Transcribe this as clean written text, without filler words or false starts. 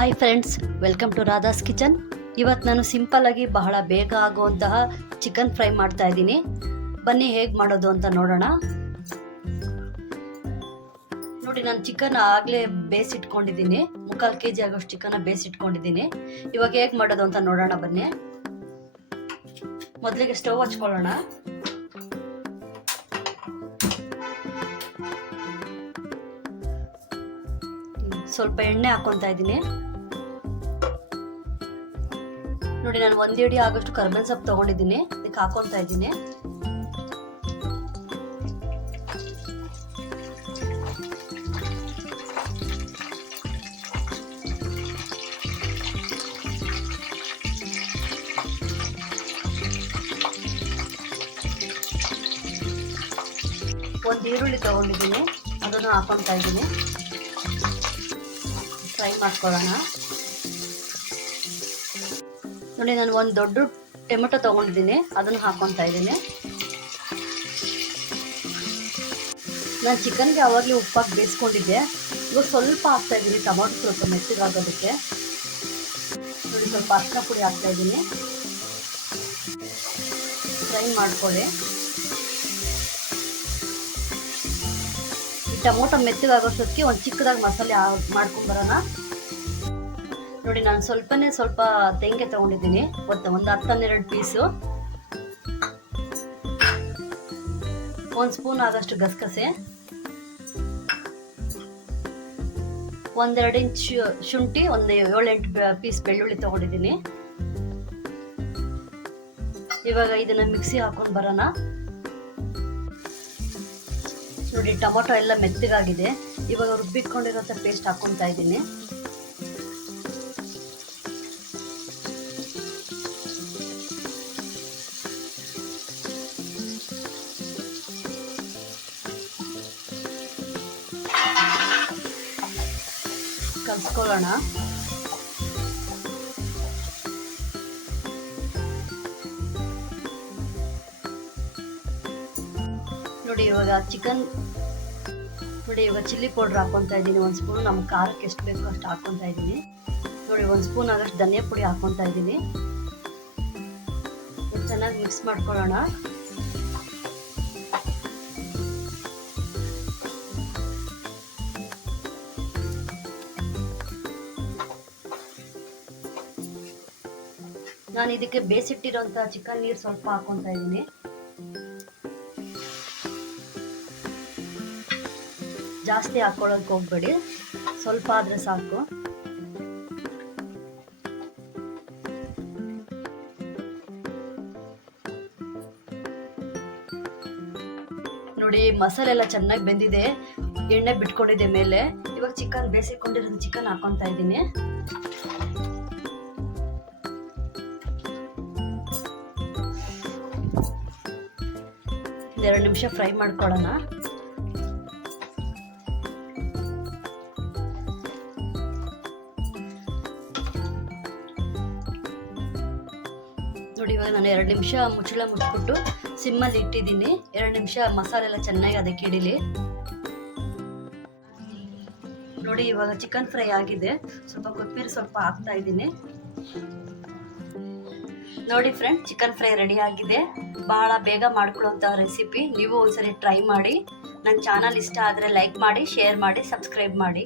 Hi friends, welcome to Radha's kitchen. ಇವತ್ತು ನಾನು ಸಿಂಪಲ್ಲಾಗಿ ಬಹಳ ಬೇಗ ಆಗುವಂತಹ ಚಿಕನ್ ಫ್ರೈ ಮಾಡ್ತಾ ಇದ್ದೀನಿ. ಬನ್ನಿ ಹೇಗೆ ಮಾಡೋದು ಅಂತ ನೋಡೋಣ. ನೋಡಿ, ನಾನು ಚಿಕನ್ ಆಗಲೇ ಬೇಯಿಸಿಟ್ಕೊಂಡಿದ್ದೀನಿ. 3/4 kg ಆಗೋಷ್ಟು ಚಿಕನ್ನ ಬೇಯಿಸಿಟ್ಕೊಂಡಿದ್ದೀನಿ. ಇವಾಗ ಹೇಗೆ ಮಾಡೋದು ಅಂತ ನೋಡೋಣ ಬನ್ನಿ. ಮೊದಲಿಗೆ ಸ್ಟವ್ ಹಚ್ಕೊಳ್ಳೋಣ. ಸ್ವಲ್ಪ ಎಣ್ಣೆ ಹಾಕೊತಾ ಇದ್ದೀನಿ. ನೋಡಿ, ನಾನು 1 ಹಿಡಿ ಆಗೋಷ್ಟು ಕರ್ಬೇವಿನ ಸೊಪ್ಪು ತಗೊಂಡಿದ್ದೀನಿ. ಇದಕ್ಕೆ ಹಾಕೊತಾ ಇದ್ದೀನಿ. ಒಂದು ಈರುಳ್ಳಿ ತಗೊಂಡಿದ್ದೀನಿ, ಅದನ್ನು ಹಾಕೊತಾ ಇದ್ದೀನಿ. ಫ್ರೈ ಮಾಡ್ಕೊಳ್ಳೋಣ. ನೋಡಿ, ನಾನು ಒಂದು ದೊಡ್ಡ ಟೊಮೆಟೊ ತೊಗೊಂಡಿದ್ದೀನಿ, ಅದನ್ನು ಹಾಕೊತಾ ಇದ್ದೀನಿ. ನಾನು ಚಿಕನ್ಗೆ ಆವಾಗಲೇ ಉಪ್ಪಾಕಿ ಬೇಯಿಸ್ಕೊಂಡಿದ್ದೆ. ಇವಾಗ ಸ್ವಲ್ಪ ಹಾಕ್ತಾ ಇದ್ದೀನಿ, ಟೊಮೊಟೊ ಸ್ವಲ್ಪ ಮೆತ್ತಗಾಗೋದಕ್ಕೆ. ನೋಡಿ, ಸ್ವಲ್ಪ ಅರಿಶಿನ ಪುಡಿ ಹಾಕ್ತಾ ಇದ್ದೀನಿ. ಫ್ರೈ ಮಾಡ್ಕೊಳ್ಳಿ. ಈ ಟೊಮೊಟೊ ಮೆತ್ತಗಾಗೋಷ್ಟೊತ್ತಿಗೆ ಒಂದು ಚಿಕ್ಕದಾಗಿ ಮಸಾಲೆ ಮಾಡ್ಕೊಂಬರೋಣ. ನೋಡಿ, ನಾನು ಸ್ವಲ್ಪ ತೆಂಗೆ ತಗೊಂಡಿದ್ದೀನಿ, ಒಂದು 10-12 ಪೀಸು. 1 ಸ್ಪೂನ್ ಆದಷ್ಟು ಗಸಗಸೆ, 1-2 ಇಂಚ್ ಶುಂಠಿ, ಒಂದು 7-8 ಪೀಸ್ ಬೆಳ್ಳುಳ್ಳಿ ತಗೊಂಡಿದ್ದೀನಿ. ಇವಾಗ ಇದನ್ನ ಮಿಕ್ಸಿ ಹಾಕೊಂಡು ಬರೋಣ. ನೋಡಿ, ಟೊಮೊಟೊ ಎಲ್ಲ ಮೆತ್ತಗಾಗಿದೆ. ಇವಾಗ ರುಬ್ಬಿಕೊಂಡಿರೋಂಥ ಪೇಸ್ಟ್ ಹಾಕೊತಾ ಇದ್ದೀನಿ. ಕಲಿಸ್ಕೊಳ್ಳೋಣ. ನೋಡಿ, ಇವಾಗ ಚಿಲ್ಲಿ ಪೌಡ್ರ್ ಹಾಕೊತಾ ಇದ್ದೀನಿ. 1 ಸ್ಪೂನ್, ನಮ್ಮ ಖಾರಕ್ಕೆ ಎಷ್ಟು ಬೇಕೋ ಅಷ್ಟು ಹಾಕೊತಾ ಇದ್ದೀನಿ. ನೋಡಿ, 1 ಸ್ಪೂನ್ ಆಗೋಷ್ಟು ಧನಿಯಾ ಪುಡಿ ಹಾಕೊತಾ ಇದ್ದೀನಿ. ಚೆನ್ನಾಗಿ ಮಿಕ್ಸ್ ಮಾಡ್ಕೊಳ್ಳೋಣ. ನಾನು ಇದಕ್ಕೆ ಬೇಯಿಸಿಟ್ಟಿರೋಂಥ ಚಿಕನ್ ನೀರು ಸ್ವಲ್ಪ ಹಾಕೊತಾ ಇದ್ದೀನಿ. ಜಾಸ್ತಿ ಹಾಕೊಳ್ಳೋದಕ್ಕೆ ಹೋಗ್ಬೇಡಿ, ಸ್ವಲ್ಪ ಆದರೆ ಸಾಕು. ನೋಡಿ, ಮಸಾಲೆ ಎಲ್ಲ ಚೆನ್ನಾಗಿ ಬೆಂದಿದೆ, ಎಣ್ಣೆ ಬಿಟ್ಕೊಂಡಿದೆ ಮೇಲೆ. ಇವಾಗ ಬೇಯಿಸಿಕೊಂಡಿರೋ ಚಿಕನ್ ಹಾಕೊತಾ ಇದ್ದೀನಿ. ಒಂದು 2 ನಿಮಿಷ ಫ್ರೈ ಮಾಡ್ಕೊಳ್ಳೋಣ. ನೋಡಿ, ಇವಾಗ ನಾನು 2 ನಿಮಿಷ ಮುಚ್ಚಳ ಮುಚ್ಚಿಬಿಟ್ಟು ಸಿಮ್ಮಲ್ಲಿ ಇಟ್ಟಿದ್ದೀನಿ. 2 ನಿಮಿಷ ಮಸಾಲೆ ಎಲ್ಲ ಚೆನ್ನಾಗಿ ಅದಕ್ಕೆ ಹಿಡಿಲಿ. ನೋಡಿ, ಇವಾಗ ಚಿಕನ್ ಫ್ರೈ ಆಗಿದೆ. ಸ್ವಲ್ಪ ಕೊತ್ತಂಬರಿ ಸ್ವಲ್ಪ ಹಾಕ್ತಾ ಇದ್ದೀನಿ. ನೋಡಿ ಫ್ರೆಂಡ್, ಚಿಕನ್ ಫ್ರೈ ರೆಡಿ ಆಗಿದೆ. ಬಹಳ ಬೇಗ ಮಾಡ್ಕೊಳ್ಳುವಂಥ ರೆಸಿಪಿ. ನೀವು ಒಂದ್ಸರಿ ಟ್ರೈ ಮಾಡಿ. ನನ್ನ ಚಾನಲ್ ಇಷ್ಟ ಆದರೆ ಲೈಕ್ ಮಾಡಿ, ಶೇರ್ ಮಾಡಿ, ಸಬ್ಸ್ಕ್ರೈಬ್ ಮಾಡಿ.